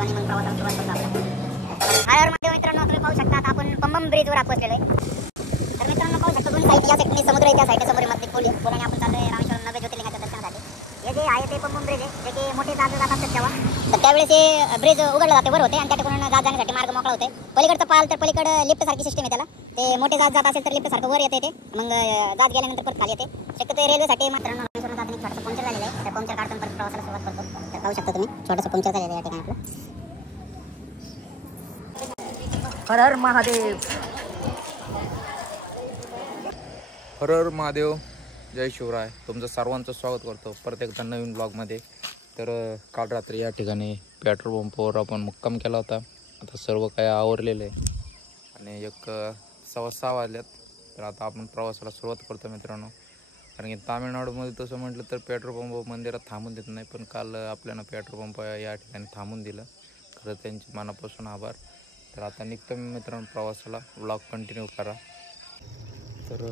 आणि मग प्रवासाला सुरुवात करतो आपला. हर मध्ये मित्रांनो तुम्ही पाहू शकता आता आपण पंबम ब्रिजवर आत पोहोचलेलो आहे. तर मित्रांनो पाहू शकता दोन्ही साईड या साईडने समुद्र आहे, त्या साईडने समोर मध्ये पूल आहे. पुलाने आपण चाललोय रामेश्वरम नवे ज्योतिर्लिंगाच्या दर्शनासाठी. हे जे आहे ते पंबम ब्रिज आहे, जे की मोठे जहाज जात असतात तेव्हा, तर त्यावेळेस हे ब्रिज उघडलं जाते वर होते आणि त्या ठिकाणी जहाज जाण्यासाठी मार्ग मोकळा होते. पलीकडचं पाल तर पलीकडे लिफ्ट सारखी सिस्टम आहे त्याला. ते मोठे जहाज जात असेल तर लिफ्ट सारखं वर येते ते, मग जहाज गेल्यानंतर परत खाली येते. शक्यतो रेल्वेसाठी मित्रांनो रामेश्वरम जाताना छोटासा पंक्चर झालेला आहे. त्या पंक्चर काढून परत प्रवासाला सुरुवात करतो. तर पाहू शकता तुम्ही छोटासा पंक्चर झालेला आहे या ठिकाणी आपलं. हर हर महादेव. हर हर महादेव, जय शिवराय. तुमचं सर्वांचं स्वागत करतो परत एकदा नवीन ब्लॉगमध्ये. तर काल रात्री या ठिकाणी पेट्रोल पंपावर आपण मुक्काम केला होता. आता सर्व काही आवरलेलं आहे आणि 6:15 वाजल्यात. तर आता आपण प्रवासाला सुरुवात करतो मित्रांनो. कारण की तामिळनाडूमध्ये तसं म्हटलं तर पेट्रोल पंप मंदिरात थांबून देत नाही, पण काल आपल्याला पेट्रोल पंप या ठिकाणी थांबून दिलं. खरं त्यांचे मनापासून आभार. तर आता निघतो मी मित्रांनो प्रवासाला. ब्लॉग कंटिन्यू करा. तर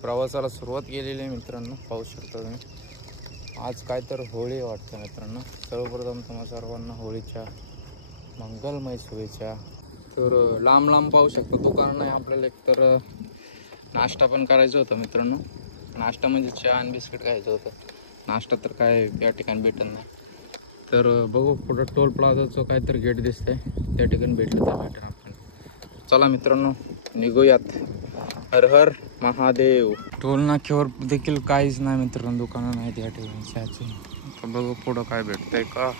प्रवासाला सुरुवात केलेली आहे मित्रांनो, पाहू शकता तुम्ही. आज काय तर होळी वाटतं मित्रांनो. सर्वप्रथम तुम्हाला सर्वांना होळीच्या मंगलमय शुभेच्छा. तर लांब लांब पाहू शकता दुकान आहे आपल्याला. एक तर नाश्ता पण करायचं होतं मित्रांनो. नाश्ता म्हणजे चहा आणि बिस्किट खायचं होतं. नाश्ता तर काय या ठिकाणी भेटत नाही. तर बघू पुढं टोल प्लाझाचं काहीतरी गेट दिसतंय, त्या ठिकाणी भेटलं तर भेटेल आपण. चला मित्रांनो निघूयात. हर हर महादेव. टोल नाक्यावर देखील काहीच नाही मित्रांनो, दुकानं नाहीत या ठिकाणी चहाची. तर बघू पुढं काय भेटतंय का.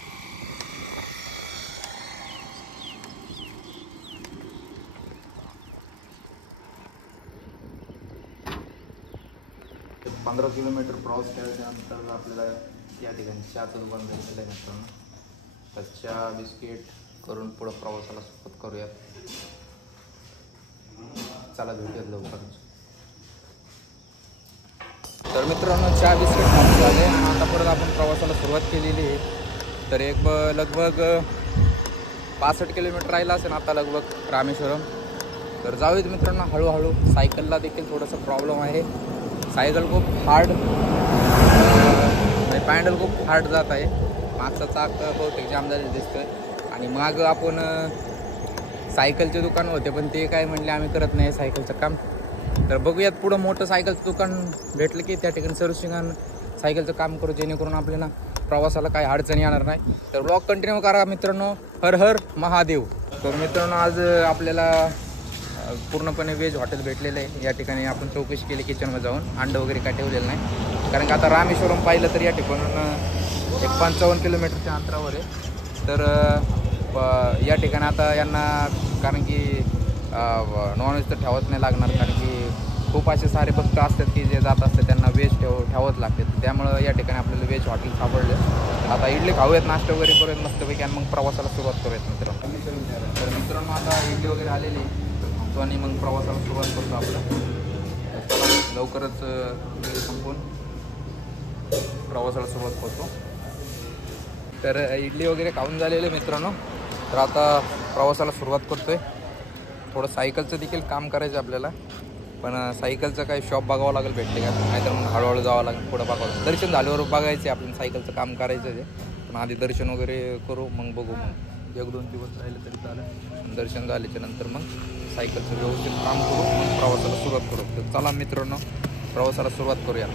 तर 15 किलोमीटर प्रवास केल्यानंतर आपल्याला या ठिकाणी चहाचं दुकान भेटलेलं आहे मित्रांनो. तर चहा बिस्किट करून पुढं प्रवासाला सुरुवात करूयात. चला भेटूयात लवकरच. तर मित्रांनो चहा बिस्किट खाऊन झाले आणि आता परत आपण प्रवासाला सुरुवात केलेली आहे. तर लगभग 65 किलोमीटर राहिला असेल आता लगभग रामेश्वरम. तर जाऊयात मित्रांनो हळूहळू. सायकलला देखील थोडासा प्रॉब्लेम आहे. सायकल खूप हार्ड पॅन्डल खूप हार्ड जात आहे. मागचा चाक बहुतेक जाम झालेलं दिसतोय. आणि मागं आपण सायकलचे दुकान होते, पण ते काय म्हणले आम्ही करत नाही सायकलचं काम. तर बघूयात पुढं मोठं सायकलचं दुकान भेटलं की त्या ठिकाणी सर्व्हिसिंग आणि सायकलचं काम करू, जेणेकरून आपल्याला प्रवासाला काही अडचणी येणार नाही. तर ब्लॉग कंटिन्यू करा मित्रांनो. हर हर महादेव. तर मित्रांनो आज आपल्याला पूर्णपणे व्हेज हॉटेल भेटलेलं आहे. या ठिकाणी आपण चौकशी केली किचनमध्ये जाऊन. अंडं वगैरे काय ठेवलेलं नाही, कारण की आता रामेश्वरम पाहिलं तर या ठिकाणून एक 55 किलोमीटरच्या अंतरावर आहे. तर या ठिकाणी आता यांना कारण की नॉनव्हेज तर ठेवत नाही लागणार, कारण की खूप असे सारे भक्त असतात की जे जात असतात त्यांना व्हेज ठेवत लागते. त्यामुळं या ठिकाणी आपल्याला व्हेज हॉटेल सापडलं. आता इडली खाऊयात, नाश्ता वगैरे करूयात मस्तपैकी आणि मग प्रवासाला सुरुवात करूयात मित्रांनो. तर मित्रांनो आता इडली वगैरे आलेली तो आणि मग प्रवासाला सुरुवात करतो आपलं. चला लवकरच संपून प्रवासाला सुरुवात करतो. तर इडली वगैरे खाऊन झालेले मित्रांनो. तर आता प्रवासाला सुरुवात करतोय. थोडं सायकलचं देखील काम करायचं आपल्याला, पण सायकलचं काही शॉप बघावं लागेल भेटते का, नाहीतर मग हळूहळू जावं लागेल पुढं बघावं. दर्शन झाल्यावर बघायचं आपण सायकलचं काम करायचं आहे, पण आधी दर्शन वगैरे करू मग बघू. मग 1-2 दिवस राहिले तरी चालेल. दर्शन झाल्याच्या नंतर मग सायकलचं व्यवस्थित काम करू, मग प्रवासाला सुरुवात करू. तर चला मित्रांनो प्रवासाला सुरुवात करूया.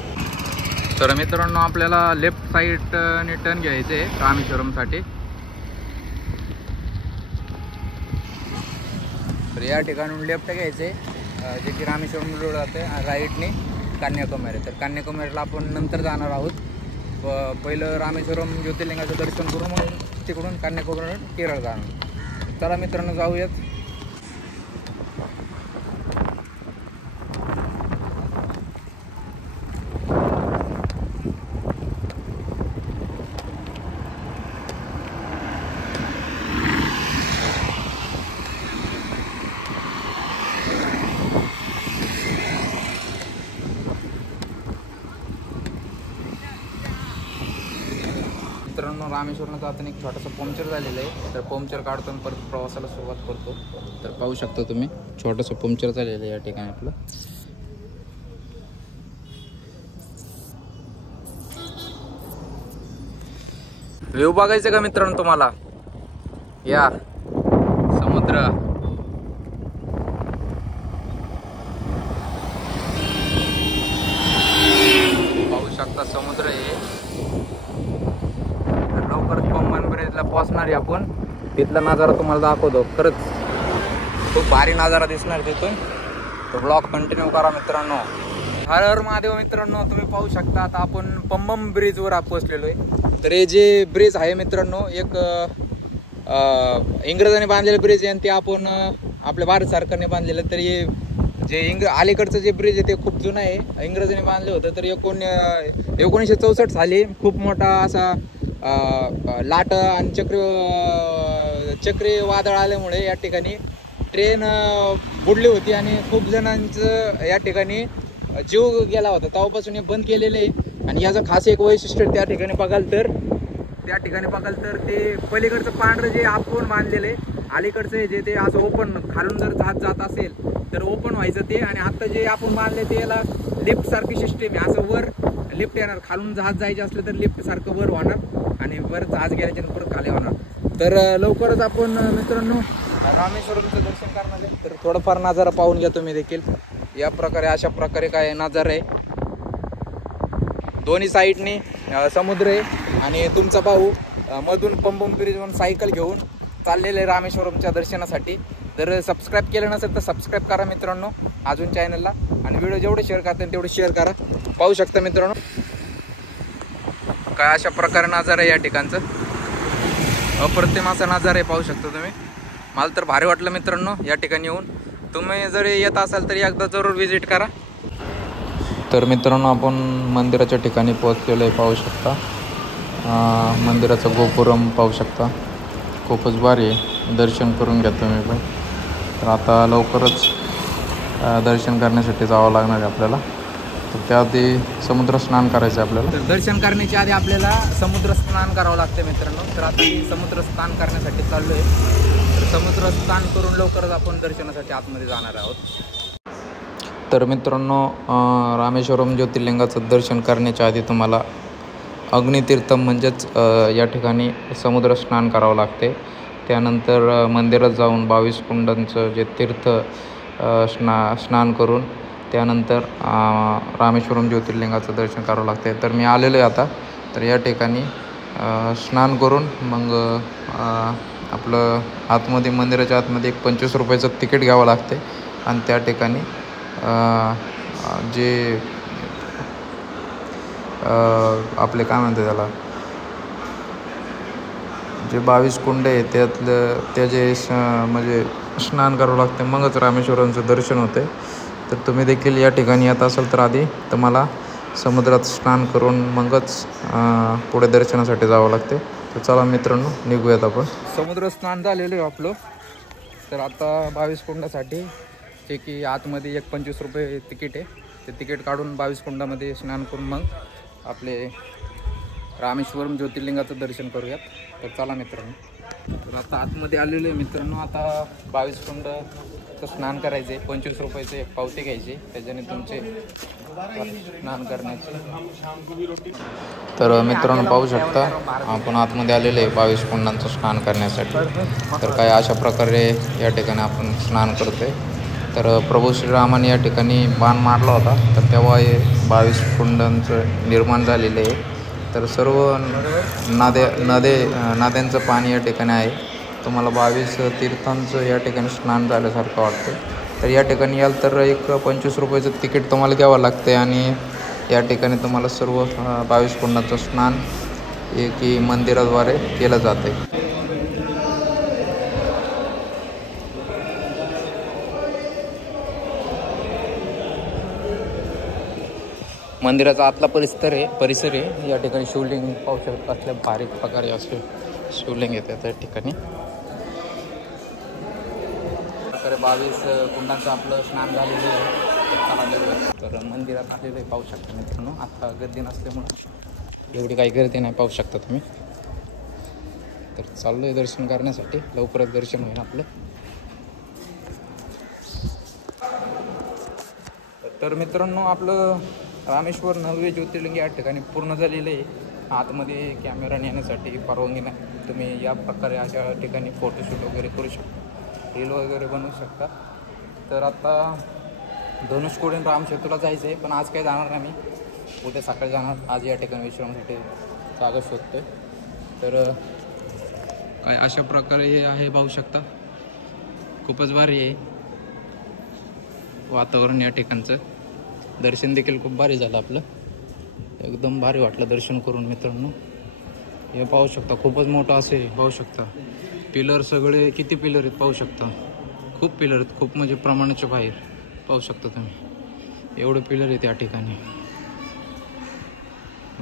तर मित्रांनो आपल्याला लेफ्ट साईडने टर्न घ्यायचं आहे रामेश्वरमसाठी. तर या ठिकाणून लेफ्ट घ्यायचे जे की रामेश्वरम रोड जाते, राईटने कन्याकुमारी. तर कन्याकुमारीला आपण नंतर जाणार आहोत. पहिलं रामेश्वरम ज्योतिर्लिंगाचं दर्शन करू, मग तिकडून कन्याकुमारी केरळ जाणार. चला मित्रांनो जाऊयात. मित्रांनो रामेश्वरला जाताना एक छोटासा पंक्चर झालेलं आहे. तर पंक्चर काढतो परत प्रवासाला सुरुवात करतो. तर पाहू शकता तुम्ही छोटंसं पंक्चर झालेलं आहे या ठिकाणी आपलं. व्ह्यू बघायचं का मित्रांनो तुम्हाला. या समुद्र पाहू शकता, समुद्र आहे. लवकरच पंबन ब्रिजला पोहोचणार आहे आपण. तिथला नजारा तुम्हाला दाखवतो. खरंच खूप भारी नजारा दिसणार तिथून. तो ब्लॉग कंटिन्यू करा मित्रांनो. हर हर महादेव मित्रांनो, तुम्ही पाहू शकता आता आपण पंबन ब्रिजवर पोहोचलेलो आहे. तर हे जे ब्रिज आहे मित्रांनो, एक इंग्रजांनी बांधलेलं ब्रिज आहे आणि ते आपण आपल्या भारत सरकारने बांधलेलं. तर हे जे अलीकडचं जे ब्रिज आहे ते खूप जुनं आहे, इंग्रजांनी बांधलं होतं. तर 1964 साली खूप मोठा असा लाट आणि चक्रीवादळ आल्यामुळे या ठिकाणी ट्रेन बुडली होती आणि खूप जणांचं या ठिकाणी जीव गेला होता. तेव्हापासून हे बंद केलेलं आहे. आणि याचं खास एक वैशिष्ट्य त्या ठिकाणी बघाल तर ते पलीकडचं पांढरं जे आपण बांधलेलं आहे, अलीकडचं जे ते असं ओपन खालून जर जहाज जात असेल तर ओपन व्हायचं ते. आणि आता जे आपण बांधले ते याला लिफ्ट सारखी सिस्टीम आहे. असं वर लिफ्ट येणार, खालून जहाज जायचे असले तर लिफ्ट सारखं वर होणार आणि वर जहाज गेल्याच्या नंतर खाली होणार. तर लवकरच आपण मित्रांनो रामेश्वरमचं दर्शन करणार आहे. तर थोडंफार नजारा पाहून घ्या तुम्ही देखील. या प्रकारे अशा प्रकारे काय नजारा आहे. दोन्ही साईडनी समुद्र आहे आणि तुमचा भाऊ मधून पंबन ब्रिजवरून सायकल घेऊन चाललेले रामेश्वरमच्या दर्शनासाठी. तर सबस्क्राईब केलं नसेल तर सबस्क्राईब करा मित्रांनो अजून चॅनलला. आणि व्हिडिओ जेवढे शेअर करता तेवढे शेअर करा. पाहू शकता मित्रांनो काय अशा प्रकारे नजारा आहे या ठिकाणचं. अप्रतिम असा नजारा आहे, पाहू शकता तुम्ही. मला तर भारी वाटलं मित्रांनो या ठिकाणी येऊन. तुम्ही जर येत असाल तर एकदा जरूर व्हिजिट करा. तर मित्रांनो आपण मंदिराच्या ठिकाणी पोहोचलेलो आहे, पाहू शकता. मंदिराचा गोपुरम पाहू शकता, खूपच भारी आहे. दर्शन करून घ्या तुम्ही पण. तर आता लवकरच दर्शन करण्यासाठी जावं लागणार आहे आपल्याला. तर त्याआधी समुद्र स्नान करायचं आहे आपल्याला. तर दर्शन करण्याच्या आधी आपल्याला समुद्र स्नान करावं लागतं मित्रांनो. तर आता मी समुद्र स्नान करण्यासाठी चाललो आहे. तर समुद्र स्नान करून लवकरच आपण दर्शनासाठी आतमध्ये जाणार आहोत. तर मित्रांनो रामेश्वरम ज्योतिर्लिंगाचं दर्शन करण्याच्या आधी तुम्हाला अग्नितीर्थम म्हणजेच या ठिकाणी समुद्र स्नान करावं लागते. त्यानंतर मंदिरात जाऊन 22 कुंडांचं जे तीर्थ स्नान करून त्यानंतर रामेश्वरम ज्योतिर्लिंगाचं दर्शन करावं लागते. तर मी आलेलो आहे आता. तर या ठिकाणी स्नान करून मग आपलं आतमध्ये मंदिराच्या आतमध्ये एक 25 रुपयाचं तिकीट घ्यावं लागते. आणि त्या ठिकाणी जे आपले काय म्हणते त्याला, जे 22 कुंड आहे त्याचे म्हणजे स्नान करावं लागते, मगच रामेश्वरांचं दर्शन होते. तर तुम्ही देखील या ठिकाणी येत असाल तर आधी तुम्हाला समुद्रात स्नान करून मगच पुढे दर्शनासाठी जावं लागते. तर चला मित्रांनो निघूयात आपण. समुद्र स्नान झालेलं आहे आपलं. तर आता 22 कुंडासाठी जे की आतमध्ये एक 25 रुपये तिकीट आहे, ते तिकीट काढून 22 कुंडामध्ये स्नान करून मग आपले रामेश्वरम ज्योतिर्लिंगाचं दर्शन करूयात. तर चला मित्रांनो. तर आता आतमध्ये आलेलो आहे मित्रांनो. आता 22 कुंडाचं स्नान करायचे. 25 रुपयाचे एक पावती घ्यायची, त्याच्याने तुमचे स्नान करण्याचे. तर मित्रांनो पाहू शकता आपण आतमध्ये आलेले आहे 22 कुंडांचं स्नान करण्यासाठी. तर काय अशा प्रकारे या ठिकाणी आपण स्नान करतोय. तर प्रभू श्रीरामाने या ठिकाणी बाण मारला होता, तर तेव्हा हे 22 कुंडांचं निर्माण झालेलं आहे. तर सर्व नद्यांचं पाणी या ठिकाणी आहे. तुम्हाला 22 तीर्थांचं या ठिकाणी स्नान झाल्यासारखं वाटतं. तर या ठिकाणी याल तर एक 25 रुपयाचं तिकीट तुम्हाला घ्यावं लागते आणि या ठिकाणी तुम्हाला सर्व 22 कुंडांचं स्नान की मंदिराद्वारे केलं जाते. मंदिराचा आतला परिसर आहे. या ठिकाणी शिवलिंग पाहू शकता. असल्या बारीक प्रकारे असे शिवलिंग येते त्या ठिकाणी. प्रकारे 22 कुंडांचं आपलं स्नान झालेलं आहे. तर मंदिरात आलेलं आहे, पाहू शकता मित्रांनो. आता गर्दी नसल्यामुळं एवढी काही गर्दी नाही, पाहू शकता तुम्ही. तर चाललो आहे दर्शन करण्यासाठी. लवकरच दर्शन होईल आपलं. तर मित्रांनो आपलं रामेश्वर 9वे ज्योतिर्लिंग या ठिकाणी पूर्ण झालेलं आहे. आतमध्ये कॅमेरा नेण्यासाठी परवानगी नाही. तुम्ही या प्रकारे अशा ठिकाणी फोटोशूट वगैरे करू शकता, रील वगैरे बनवू शकता. तर आता धनुषकोडी रामसेतूला जायचं आहे, पण आज काही जाणार नाही मी, उद्या सकाळी जाणार. आज या ठिकाणी विश्रामसाठी जागा शोधतो आहे. तर काय अशा प्रकारे हे आहे, पाहू शकता. खूपच भारी आहे वातावरण या ठिकाणचं. दर्शन देखील खूप भारी झालं आपलं, एकदम भारी वाटलं दर्शन करून मित्रांनो. हे पाहू शकता, खूपच मोठं असे पाहू शकता. पिलर सगळे किती पिलर आहेत पाहू शकता, खूप पिलर आहेत, खूप म्हणजे प्रमाणाच्या बाहेर पाहू शकता तुम्ही. एवढे पिलर आहेत या ठिकाणी.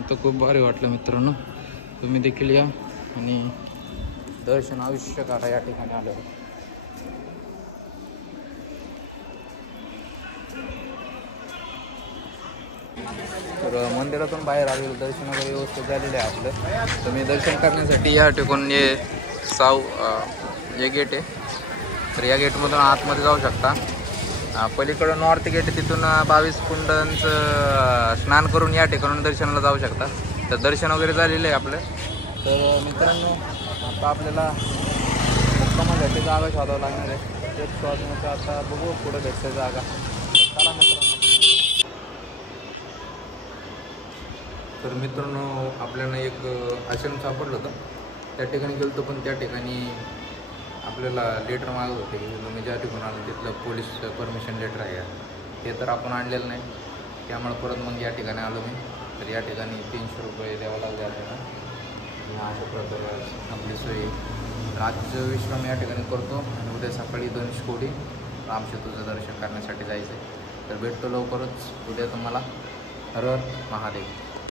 तर खूप भारी वाटलं मित्रांनो. तुम्ही देखील या आणि दर्शन अवश्य करा या ठिकाणी आल्यावर. तर मंदिरातून बाहेर आलेलं दर्शन वगैरे व्यवस्थित झालेलं आहे आपलं. तुम्ही दर्शन करण्यासाठी या ठिकाणी हे गेट आहे, तर या गेटमधून आतमध्ये जाऊ शकता. पलीकडं नॉर्थ गेट आहे, तिथून 22 कुंडांचं स्नान करून या ठिकाणून दर्शनाला जाऊ शकता. तर दर्शन वगैरे झालेलं आहे आपलं. तर मित्रांनो आता आपल्याला मुक्कामासाठी जागा शोधावं लागणार आहे. तेच शोधण्याचं आता बघू पुढं भेटतं जागा. चला मित्रांनो. तर मित्रांनो आपल्याला एक आश्रम सापडलं होतं, त्या ठिकाणी गेलो होतो. पण त्या ठिकाणी आपल्याला लेटर मागत होते की तुम्ही ज्या ठिकाणी आलं तिथलं पोलीस परमिशन लेटर आहे, ते तर आपण आणलेलं नाही. त्यामुळे परत मग या ठिकाणी आलो मी. तर या ठिकाणी 300 रुपये द्यावं लागले आपल्याला. अशा प्रकारे आपली सोयी. तर आजचं विश्राम या ठिकाणी करतो आणि उद्या सकाळी धनुषकोडी रामसेतूचं दर्शन करण्यासाठी जायचं आहे. तर भेटतो लवकरच उद्या तुम्हाला. हर हर महादेव.